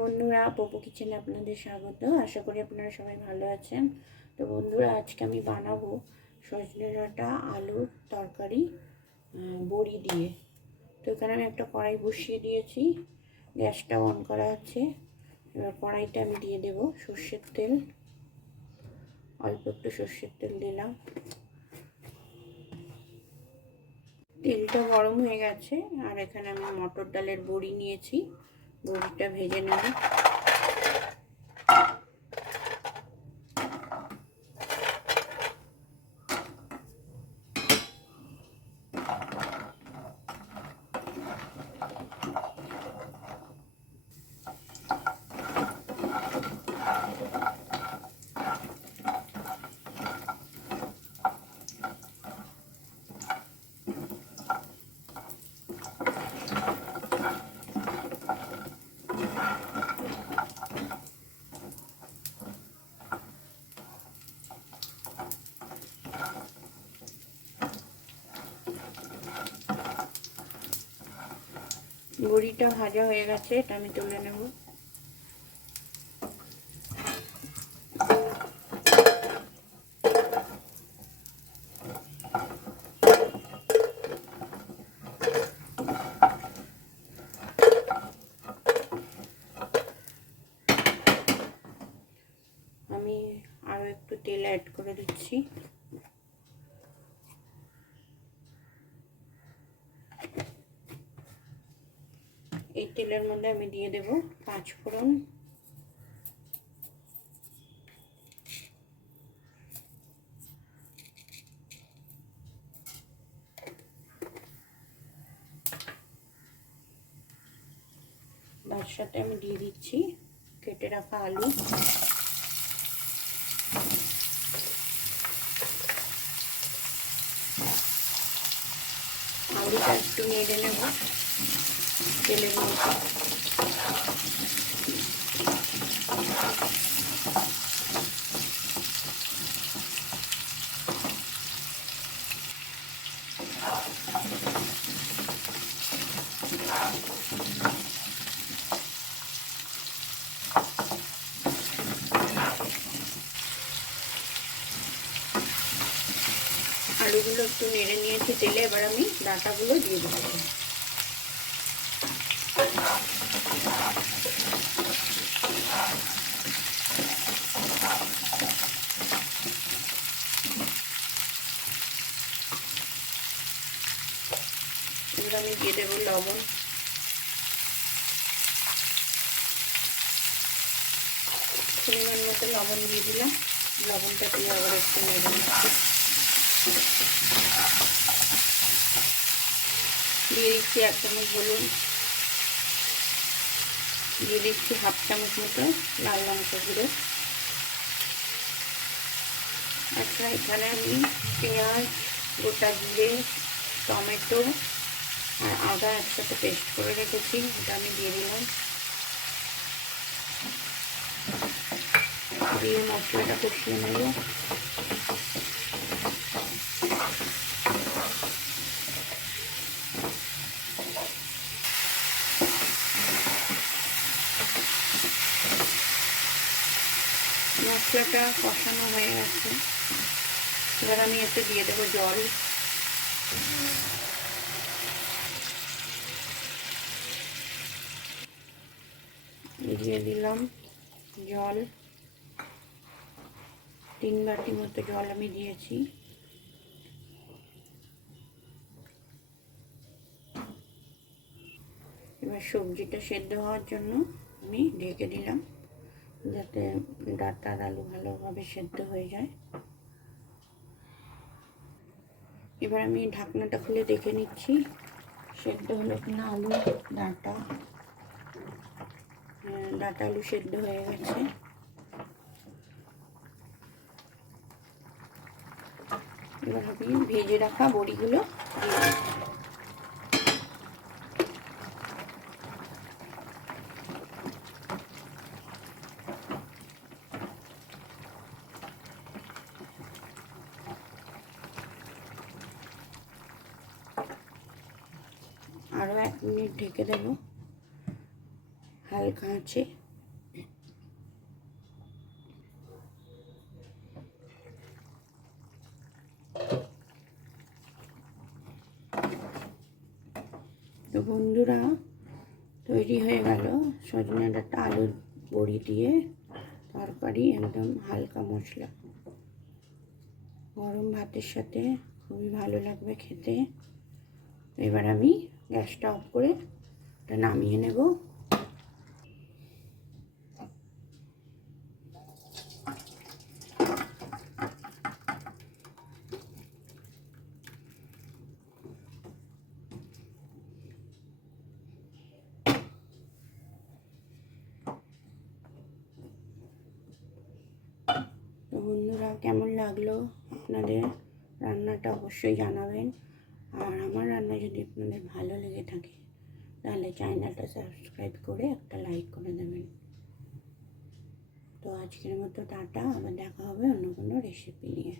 বন্ধুরা, পপু কিচেনে আপনাদের স্বাগত। আশা করি আপনারা সবাই ভালো আছেন। তো বন্ধুরা, আজকে আমি বানাবো সজনে ডাঁটা আলুর তরকারি বড়ি দিয়ে। তো এখানে আমি একটা কড়াই বসিয়ে দিয়েছি, গ্যাসটা অন করা আছে। এবার কড়াইটা আমি দিয়ে দেব সর্ষের তেল, অল্প একটু সর্ষের তেল দিলাম। তেলটা গরম হয়ে গেছে, আর এখানে আমি মটর ডালের বড়ি নিয়েছি, বড়িটা ভেজে নেব। বড়িটা ভাজা হয়ে গেছে, এটা আমি তুলে নেব। আমি আরো একটু তেল অ্যাড করে দিচ্ছি। এই তেলের মধ্যে আমি দিয়ে দেব 5 ফোড়ন, তার সাথে আমি দিয়ে দিচ্ছি কেটে রাখা আলু। আলুটা একটু নেড়ে নেব তেলের মধ্যে। আলুগুলো একটু নেড়ে নিয়েছি তেলে, এবার আমি ডাঁটাগুলো দিয়ে দেবো। এবার আমি দিয়ে দেবো লবণ, পরিমাণ মতো লবণ দিয়ে দিলাম। লবণটা দিয়ে আবার একটু নেড়ে নিচ্ছি। দিয়ে দিচ্ছি 1 চামচ হলুদ, দিয়ে দিচ্ছি 1/2 চামচ মতো লাল লঙ্কা গুঁড়ো। আচ্ছা, এখানে আমি পেঁয়াজ, গোটা জিরে, টমেটো আর আদা একসাথে পেস্ট করে রেখেছি, এটা আমি দিয়ে দিলাম। দিয়ে মশলাটা কষিয়ে নেব। মশলাটা কষানো হয়ে গেছে, এবার আমি এতে দিয়ে দেবো জল। দিয়ে দিলাম জল, 3 বাটি মতো জল আমি দিয়েছি। এবার সবজিটা সেদ্ধ হওয়ার জন্য আমি ঢেকে দিলাম, যাতে ডাঁটা আর আলু ভালোভাবে সেদ্ধ হয়ে যায়। এবার আমি ঢাকনাটা খুলে দেখে নিচ্ছি সেদ্ধ হলো কিনা আলু ডাঁটা। ডাঁটা আলু সেদ্ধ হয়ে গেছে। এবার আমি ভেজে রাখা বড়িগুলো দিয়ে দিচ্ছি। আরও 1 মিনিট ঢেকে দেব। হালকা আছে। তো বন্ধুরা, তৈরি হয়ে গেল সজনে ডাঁটা আলুর বড়ি দিয়ে তরকারি, একদম হালকা মশলা। গরম ভাতের সাথে খুবই ভালো লাগবে খেতে। এবার আমি গ্যাসটা অফ করে এটা নামিয়ে নেব। তো বন্ধুরা, কেমন লাগলো আপনাদের রান্নাটা অবশ্যই জানাবেন। আর আমার রান্না যদি আপনাদের ভালো লেগে থাকে তাহলে চ্যানেলটা সাবস্ক্রাইব করে একটা লাইক করে দেবেন। তো আজকের মতো টাটা, আবার দেখা হবে অন্য কোনো রেসিপি নিয়ে।